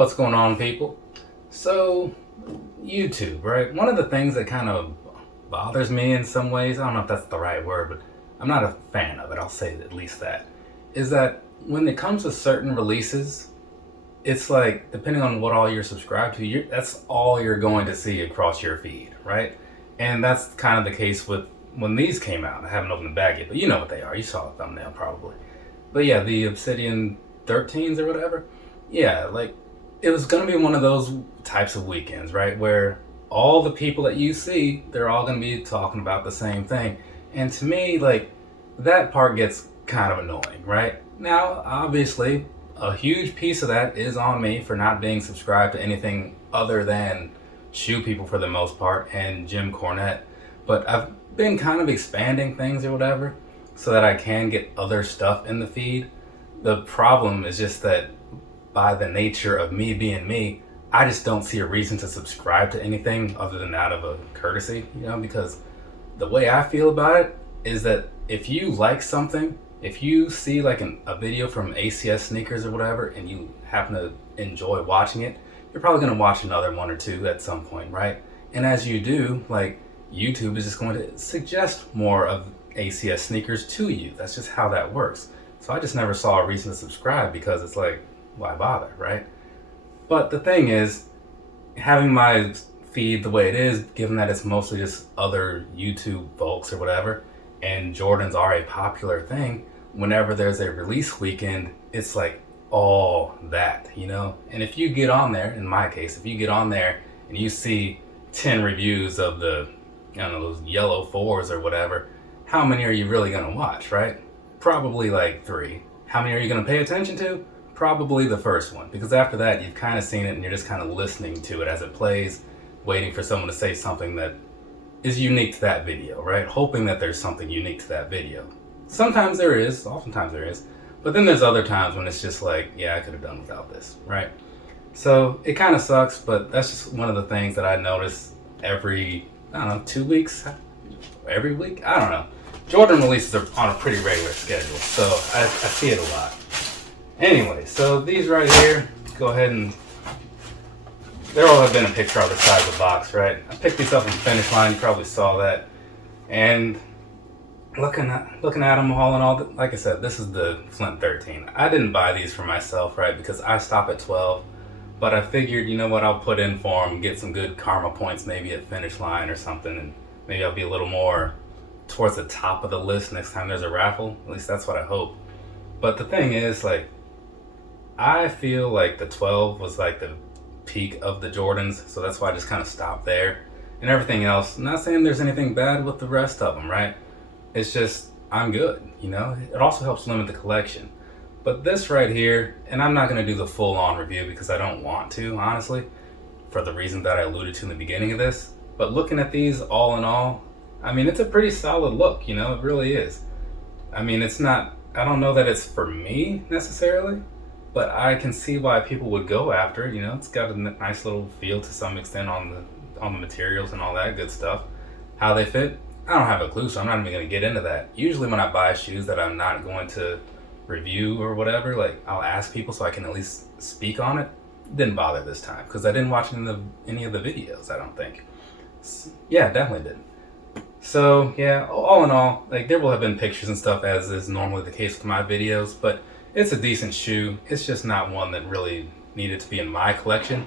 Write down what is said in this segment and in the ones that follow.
What's going on, people? So, YouTube, right? One of the things that kind of bothers me in some ways, I don't know if that's the right word, but I'm not a fan of it, I'll say at least that, is that when it comes to certain releases, it's like, depending on what all you're subscribed to, that's all you're going to see across your feed, right? And that's kind of the case with when these came out. I haven't opened the bag yet, but you know what they are. You saw the thumbnail probably. But yeah, the Obsidian 13s or whatever. Yeah, like, it was going to be one of those types of weekends, right? Where all the people that you see, they're all going to be talking about the same thing. And to me, like, that part gets kind of annoying, right? Now, obviously, a huge piece of that is on me for not being subscribed to anything other than shoe people for the most part and Jim Cornette. But I've been kind of expanding things or whatever so that I can get other stuff in the feed. The problem is just that by the nature of me being me, I just don't see a reason to subscribe to anything other than out of a courtesy, because the way I feel about it is that if you like something, if you see like a video from ACS Sneakers or whatever, and you happen to enjoy watching it, you're probably going to watch another one or two at some point, right? And as you do, like, YouTube is just going to suggest more of ACS Sneakers to you. That's just how that works. So I just never saw a reason to subscribe because it's like, why bother, right? But the thing is, having my feed the way it is, given that it's mostly just other YouTube folks or whatever, and Jordans are a popular thing, whenever there's a release weekend, it's like all that, And if you get on there, in my case, if you get on there and you see 10 reviews of the, those yellow 4s or whatever, how many are you really going to watch, right? Probably like 3. How many are you going to pay attention to? Probably the first one, because after that you've kind of seen it and you're just kind of listening to it as it plays, waiting for someone to say something that is unique to that video, right? Hoping that there's something unique to that video. Sometimes there is, oftentimes there is, but then there's other times when it's just like, yeah, I could have done without this, right? So it kind of sucks, but that's just one of the things that I notice every, 2 weeks, every week, I don't know. Jordan releases are on a pretty regular schedule, so I see it a lot. Anyway, so these right here, go ahead and, there all have been a picture of the side of the box, right? I picked these up from Finish Line, you probably saw that. And looking at them all in all, like I said, this is the Flint 13. I didn't buy these for myself, right? Because I stop at 12. But I figured, you know what, I'll put in for them, get some good karma points maybe at Finish Line or something. And maybe I'll be a little more towards the top of the list next time there's a raffle. At least that's what I hope. But the thing is, like, I feel like the 12 was like the peak of the Jordans, so that's why I just kind of stopped there. And everything else, I'm not saying there's anything bad with the rest of them, right? It's just, I'm good, It also helps limit the collection. But this right here, and I'm not going to do the full-on review because I don't want to, honestly, for the reason that I alluded to in the beginning of this. But looking at these all in all, it's a pretty solid look, it really is. It's not, I don't know that it's for me necessarily, but I can see why people would go after it. It's got a nice little feel to some extent on the materials and all that good stuff. How they fit, I don't have a clue, so I'm not even going to get into that. Usually when I buy shoes that I'm not going to review or whatever, like, I'll ask people so I can at least speak on it. Didn't bother this time because I didn't watch any of the videos, I don't think. Yeah, definitely didn't. So yeah, all in all, like, there will have been pictures and stuff, as is normally the case with my videos, but it's a decent shoe. It's just not one that really needed to be in my collection.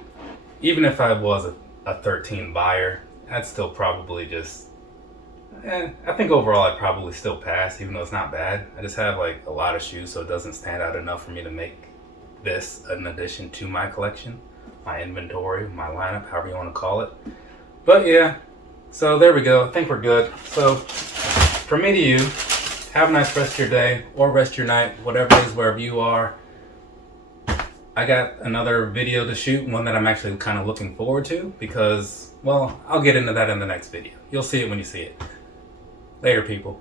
Even if I was a 13 buyer, I'd still probably just, I think overall I'd probably still pass, even though it's not bad. I just have like a lot of shoes, so it doesn't stand out enough for me to make this an addition to my collection, my inventory, my lineup, however you want to call it. But yeah, so there we go. I think we're good. So from me to you, have a nice rest of your day or rest of your night, whatever it is, wherever you are. I got another video to shoot, one that I'm actually kind of looking forward to because, well, I'll get into that in the next video. You'll see it when you see it. Later, people.